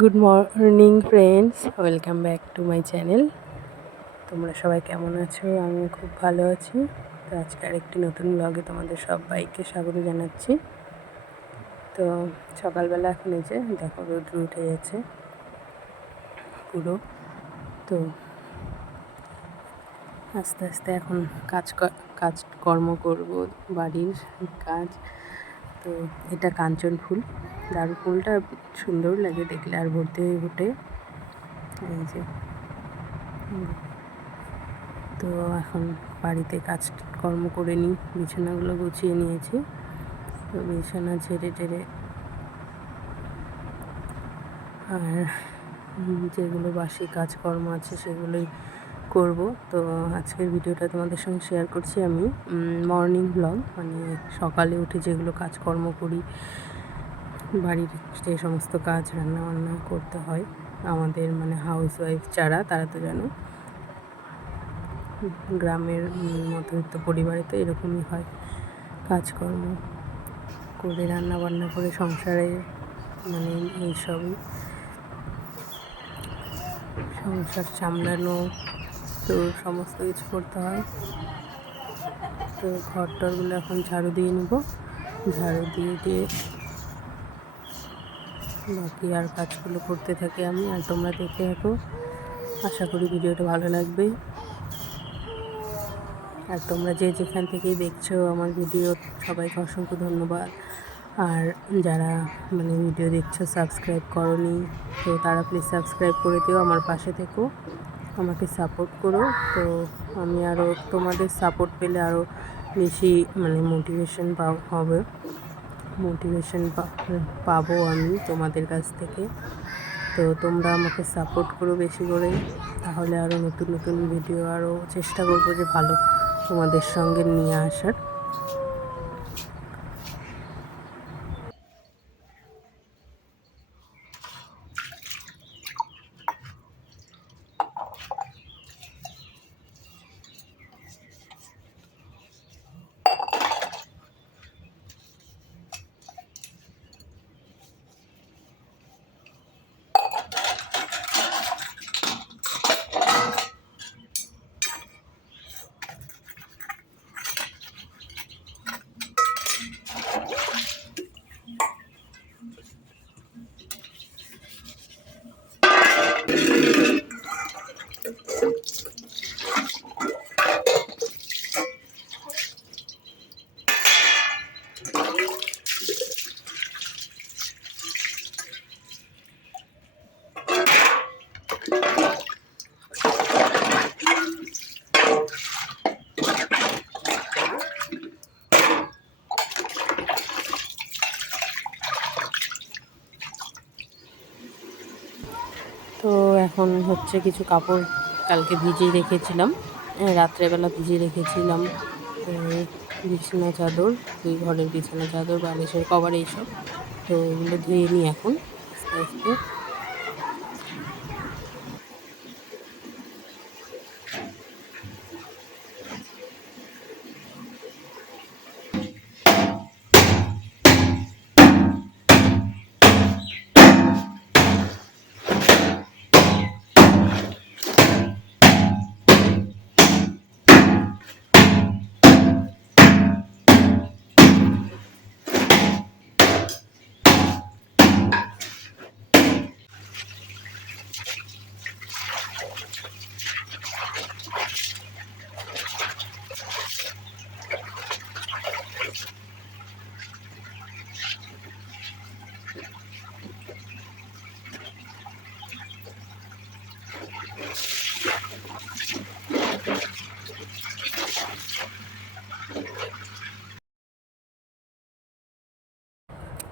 Good morning friends, welcome back to my channel. তোমরা সবাই কেমন আছো? আমিও খুব ভালো আছি। তো আজকে আরেকটি নতুন ব্লগে তোমাদের সবাইকে স্বাগত জানাচ্ছি। তো সকালবেলা এখন এই যে দেখো রোদ্র উঠে গেছে পুরো। তো আস্তে আস্তে এখন কাজকর্ম করব, বাড়ির কাজ। তো এটা কাঞ্চন ফুল, দারু ফুলটা সুন্দর লাগে দেখলে, আর ভর্তি হয়ে ওঠে এই যে। তো এখন বাড়িতে কাজকর্ম করে নিই, বিছানাগুলো গুছিয়ে নিয়েছি। তো বিছানা ঝেড়ে টেড়ে আর যেগুলো বাসি কাজকর্ম আছে সেগুলোই করব। তো আজকের ভিডিওটা তোমাদের সঙ্গে শেয়ার করছি আমি মর্নিং ব্লগ, মানে সকালে উঠে যেগুলো কাজকর্ম করি, বাড়ির যে সমস্ত কাজ রান্নাবান্না করতে হয় আমাদের, মানে হাউসওয়াইফ যারা, তারা তো জানো গ্রামের মধ্যবিত্ত পরিবারে তো এরকমই হয়, কাজকর্ম করে রান্নাবান্না করে সংসারে, মানে এইসবই সংসার সামলানো, তো সমস্ত কিছু করতে হয়। তো ঘরটরগুলো এখন ঝাড়ু দিয়ে নেব, ঝাড়ু দিয়ে বাকি আর কাজগুলো করতে থাকি আমি, আর তোমরা দেখে থাকো। আশা করি ভিডিওটা ভালো লাগবে। আর তোমরা যে যেখান থেকেই দেখছো আমার ভিডিও, সবাইকে অসংখ্য ধন্যবাদ। আর যারা মানে ভিডিও দেখছো সাবস্ক্রাইব করোনি, তো তারা প্লিজ সাবস্ক্রাইব করে দিও, আমার পাশে থেকো, আমাকে সাপোর্ট করো। তো আমি আরও তোমাদের সাপোর্ট পেলে আরও বেশি মানে মোটিভেশন পাবো আমি তোমাদের কাছ থেকে। তো তোমরা আমাকে সাপোর্ট করো বেশি করে, তাহলে আরও নতুন নতুন ভিডিও আরও চেষ্টা করবো যে ভালো তোমাদের সঙ্গে নিয়ে আসার। তো এখন হচ্ছে কিছু কাপড় কালকে ভিজিয়ে রেখেছিলাম, রাত্রেবেলা ভিজিয়ে রেখেছিলাম। বিছানা চাদর, 2 ঘরের বিছানা চাদর, বালিশের কভার, এইসব। তো এগুলো ধুয়ে নিই এখন আস্তে আস্তে।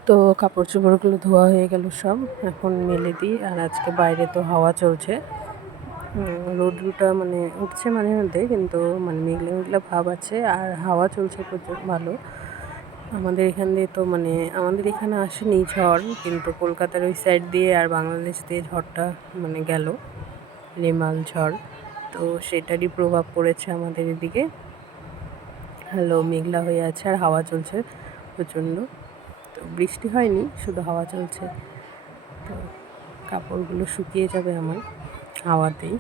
তো কাপড় চোপড়গুলো ধোয়া হয়ে গেল সব, এখন মেলে দিই। আর আজকে বাইরে তো হাওয়া চলছে, রোদ্রুটা মানে উঠছে মাঝে মধ্যে, কিন্তু মানে মেঘলা মেঘলা ভাব আছে, আর হাওয়া চলছে প্রচুর ভালো। আমাদের এখান দিয়ে তো মানে আমাদের এখানে আসেনি ঝড়, কিন্তু কলকাতার ওই সাইড দিয়ে আর বাংলাদেশ দিয়ে ঝড়টা মানে গেল, রেমাল ঝড়। তো সেটারই প্রভাব পড়েছে আমাদের এদিকে। মেঘলা হয়ে আছে আর হাওয়া চলছে প্রচণ্ড। তো বৃষ্টি হয়নি, শুধু হাওয়া চলছে। তো কাপড়গুলো শুকিয়ে যাবে আমার হাওয়াতেই।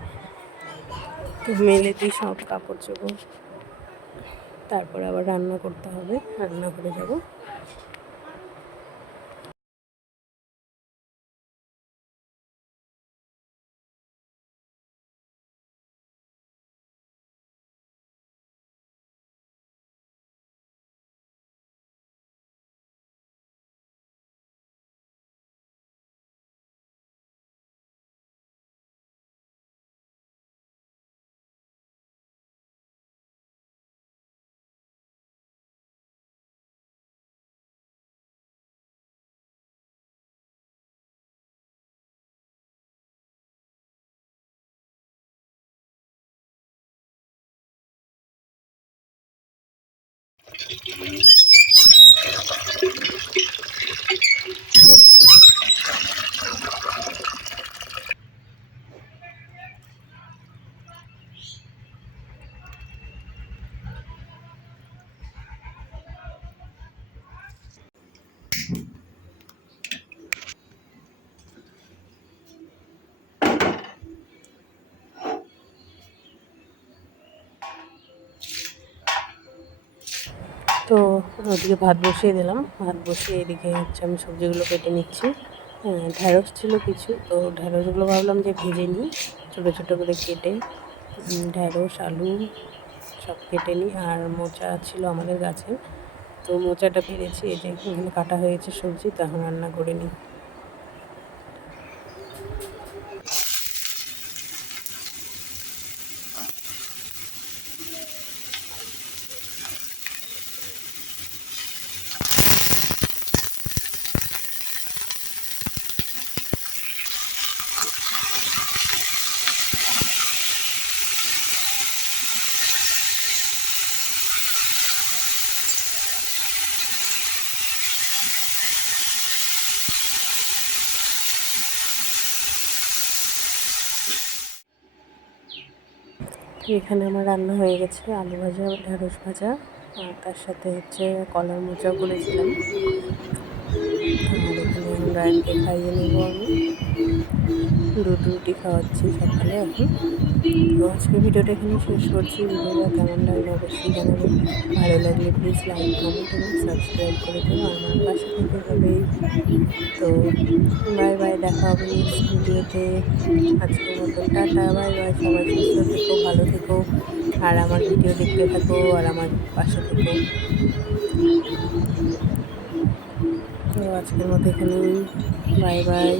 তো মেলে দিই সব কাপড় চোপড়, তারপরে আবার রান্না করতে হবে, রান্না করে যাব। তো ওদিকে ভাত বসিয়ে দিলাম, ভাত বসিয়ে এদিকে হচ্ছে আমি সবজিগুলো কেটে নিচ্ছি। ঢ্যাঁড়স ছিল কিছু, তো ঢ্যাঁড়সগুলো ভাবলাম যে ভেজে নিই ছোটো ছোটো করে কেটে। ঢ্যাঁড়স আলু সব কেটে নিই, আর মোচা ছিল আমাদের গাছে, তো মোচাটা পেরেছি, এই যে এখানে কাটা হয়েছে সবজি, তো এখন রান্না করে নিই। এখানে আমার রান্না হয়ে গেছে, আলু ভাজা, ঢেঁড়স ভাজা, আর তার সাথে হচ্ছে কলার মোচাও করেছিলাম। আর এখানে রায়নকে খাইয়ে নেব আমি, দুধ রুটি খাওয়াচ্ছি সকালে এখন। তো আজকে ভিডিওটা এখানে শেষ করছি। ভিডিওটা কেমন লাগলো অবশ্যই জানাবেন, ভালো লাগলে প্লিজ লাইক কমেন্ট এবং সাবস্ক্রাইব করে দেবো, আমার পাশে থেকে যাবেই। তো বাই বাই, দেখা হবে নেক্সট ভিডিওতে। আজকের মতন টাটা, বাই বাই, সবাই সুস্থ থেকো, ভালো থেকো, আর আমার ভিডিও দেখতে থাকো আর আমার পাশে থেকো। তো আজকের মতো এখানেই, বাই বাই।